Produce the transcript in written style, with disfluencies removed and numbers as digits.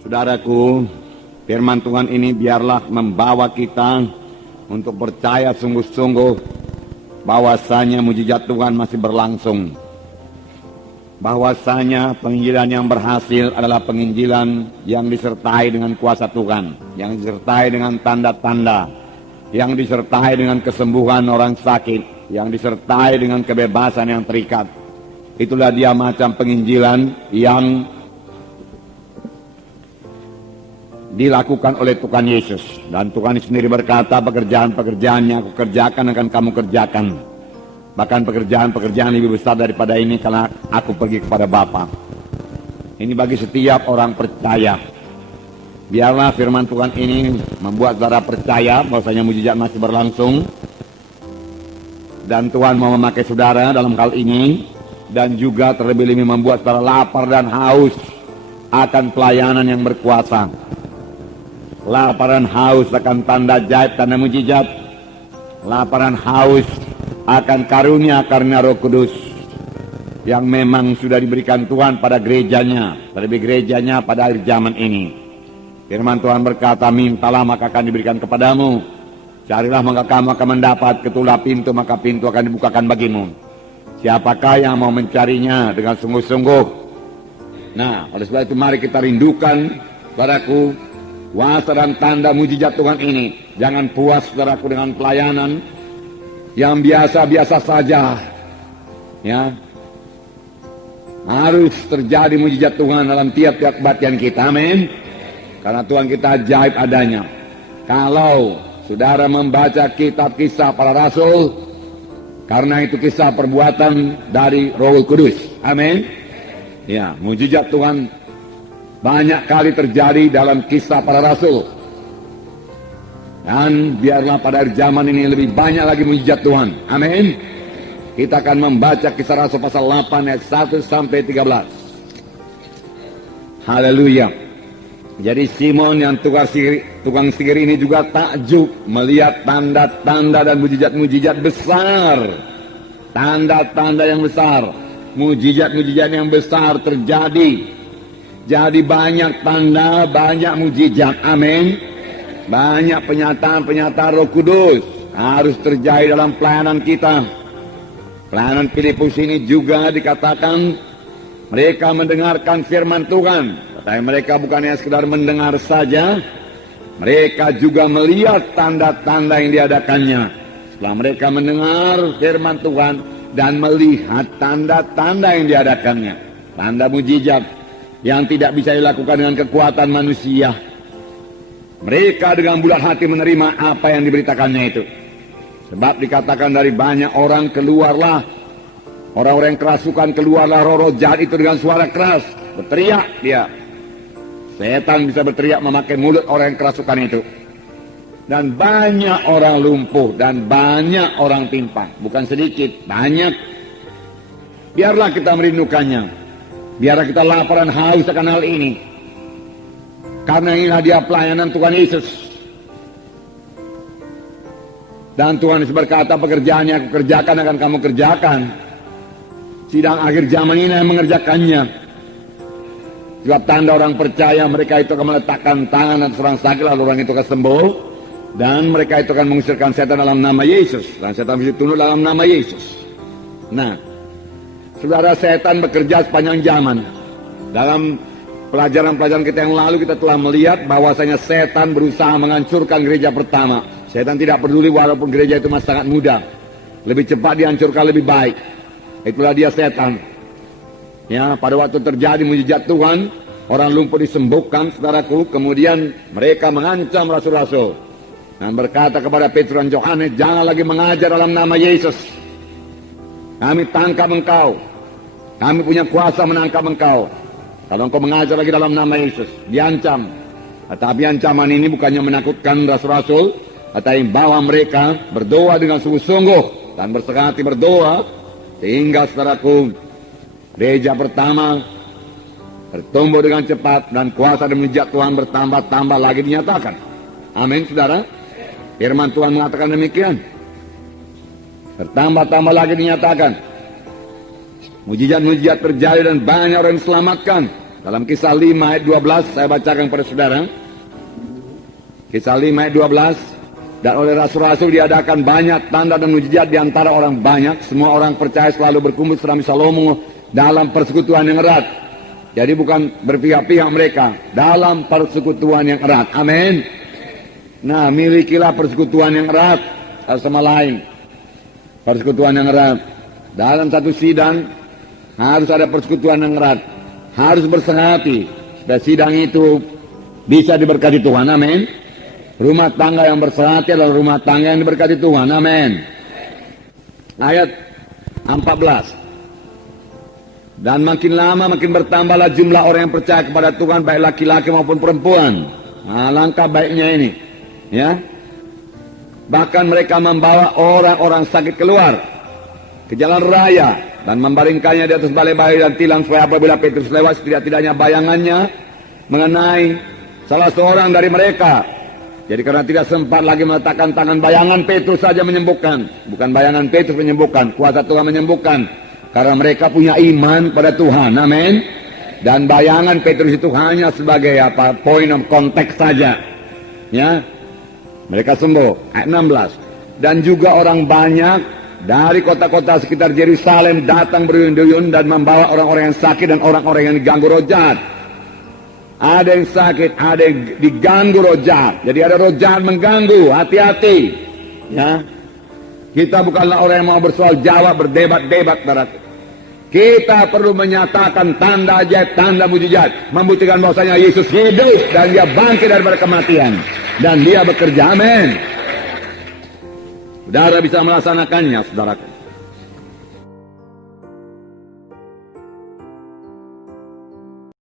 Saudaraku, firman Tuhan ini biarlah membawa kita untuk percaya sungguh-sungguh bahwasanya mujizat Tuhan masih berlangsung. Bahwasanya penginjilan yang berhasil adalah penginjilan yang disertai dengan kuasa Tuhan, yang disertai dengan tanda-tanda, yang disertai dengan kesembuhan orang sakit, yang disertai dengan kebebasan yang terikat. Itulah dia macam penginjilan yang dilakukan oleh Tuhan Yesus. Dan Tuhan sendiri berkata, pekerjaan-pekerjaan yang aku kerjakan akan kamu kerjakan. Bahkan pekerjaan-pekerjaan lebih besar daripada ini karena aku pergi kepada Bapa. Ini bagi setiap orang percaya. Biarlah firman Tuhan ini membuat saudara percaya bahwasanya mujizat masih berlangsung. Dan Tuhan mau memakai saudara dalam hal ini. Dan juga terlebih lebih membuat saudara lapar dan haus akan pelayanan yang berkuasa. Lapar dan haus akan tanda ajaib, tanda mujizat. Lapar dan haus akan karunia Roh Kudus yang memang sudah diberikan Tuhan pada gerejanya, terlebih gerejanya pada akhir zaman ini. Firman Tuhan berkata, mintalah maka akan diberikan kepadamu, carilah maka kamu akan mendapat, ketuklah pintu maka pintu akan dibukakan bagimu. Siapakah yang mau mencarinya dengan sungguh-sungguh? Nah, oleh sebab itu mari kita rindukan, saudaraku, kuasa dan tanda mujizat Tuhan ini. Jangan puas, saudaraku, dengan pelayanan yang biasa-biasa saja, ya. Harus terjadi mujizat Tuhan dalam tiap-tiap kebaktian kita, amin. Karena Tuhan kita ajaib adanya. Kalau saudara membaca kitab kisah para rasul, karena itu kisah perbuatan dari Roh Kudus, amin. Ya, mujizat Tuhan banyak kali terjadi dalam kisah para rasul. Dan biarlah pada akhir zaman ini lebih banyak lagi mujizat Tuhan. Amin. Kita akan membaca kisah Rasul pasal 8 ayat 1 sampai 13. Haleluya. Jadi Simon yang tukang sihir ini juga takjub melihat tanda-tanda dan mujizat-mujizat besar. Tanda-tanda yang besar, mujizat-mujizat yang besar terjadi. Jadi banyak tanda, banyak mujizat. Amin. Banyak penyataan-penyataan Roh Kudus harus terjadi dalam pelayanan kita. Pelayanan Filipus ini juga dikatakan mereka mendengarkan firman Tuhan. Tetapi mereka bukan hanya sekedar mendengar saja, mereka juga melihat tanda-tanda yang diadakannya. Setelah mereka mendengar firman Tuhan dan melihat tanda-tanda yang diadakannya, tanda mujizat yang tidak bisa dilakukan dengan kekuatan manusia, mereka dengan bulat hati menerima apa yang diberitakannya itu. Sebab dikatakan dari banyak orang keluarlah, orang-orang yang kerasukan keluarlah roh-roh jahat itu dengan suara keras. Berteriak dia. Setan bisa berteriak memakai mulut orang yang kerasukan itu. Dan banyak orang lumpuh dan banyak orang timpang. Bukan sedikit, banyak. Biarlah kita merindukannya. Biarlah kita lapar dan haus akan hal ini. Karena inilah dia pelayanan Tuhan Yesus. Dan Tuhan Yesus berkata, pekerjaan yang aku kerjakan akan kamu kerjakan. Sidang akhir zaman ini yang mengerjakannya. Sebab tanda orang percaya, mereka itu akan meletakkan tangan atas orang sakit, lalu orang itu akan sembuh. Dan mereka itu akan mengusirkan setan dalam nama Yesus. Dan setan bisa tunduk dalam nama Yesus. Nah, saudara, setan bekerja sepanjang zaman. Dalam pelajaran-pelajaran kita yang lalu kita telah melihat bahwasanya setan berusaha menghancurkan gereja pertama. Setan tidak peduli walaupun gereja itu masih sangat muda. Lebih cepat dihancurkan lebih baik. Itulah dia setan. Ya, pada waktu terjadi mujizat Tuhan, orang lumpuh disembuhkan, saudaraku. Kemudian mereka mengancam rasul-rasul dan berkata kepada Petrus dan Yohanes, jangan lagi mengajar dalam nama Yesus. Kami tangkap engkau. Kami punya kuasa menangkap engkau. Kalau engkau mengajar lagi dalam nama Yesus, diancam. Tetapi ancaman ini bukannya menakutkan rasul-rasul, tetapi bahwa mereka berdoa dengan sungguh-sungguh dan berserah hati berdoa, sehingga saudaraku, gereja pertama bertumbuh dengan cepat dan kuasa dan mujizat Tuhan bertambah-tambah lagi dinyatakan. Amin, saudara. Firman Tuhan mengatakan demikian. Bertambah-tambah lagi dinyatakan. Mujizat-mujizat terjadi dan banyak orang diselamatkan. Dalam Kisah 5 ayat 12 saya bacakan kepada saudara. Kisah 5 ayat 12. Dan oleh rasul-rasul diadakan banyak tanda dan mujizat di antara orang banyak. Semua orang percaya selalu berkumpul serami Salomo dalam persekutuan yang erat. Jadi bukan berpihak-pihak mereka, dalam persekutuan yang erat. Amin. Nah, milikilah persekutuan yang erat satu sama lain. Persekutuan yang erat. Dalam satu sidang harus ada persekutuan yang erat. Harus bersehati supaya sidang itu bisa diberkati Tuhan. Amin. Rumah tangga yang bersehati adalah rumah tangga yang diberkati Tuhan. Amin. Ayat 14. Dan makin lama makin bertambahlah jumlah orang yang percaya kepada Tuhan, baik laki-laki maupun perempuan. Nah, langkah baiknya ini, ya. Bahkan mereka membawa orang-orang sakit keluar ke jalan raya dan membaringkannya di atas balai-balai dan tilang, supaya apabila Petrus lewat, setidak-tidaknya bayangannya mengenai salah seorang dari mereka. Jadi karena tidak sempat lagi meletakkan tangan, bayangan Petrus saja menyembuhkan. Bukan bayangan Petrus menyembuhkan, kuasa Tuhan menyembuhkan. Karena mereka punya iman pada Tuhan. Amin. Dan bayangan Petrus itu hanya sebagai point of contact saja. Ya. Mereka sembuh. Ayat 16. Dan juga orang banyak dari kota-kota sekitar Yerusalem datang berduyun-duyun dan membawa orang-orang yang sakit dan orang-orang yang diganggu roh jahat. Ada yang sakit, ada yang diganggu roh jahat. Jadi ada roh jahat mengganggu, hati-hati. Ya. Kita bukanlah orang yang mau bersoal jawab, berdebat-debat. Kita perlu menyatakan tanda ajaib, tanda mujizat, membuktikan bahwasanya Yesus hidup dan dia bangkit daripada kematian. Dan dia bekerja. Amin. Saudara bisa melaksanakannya, saudara.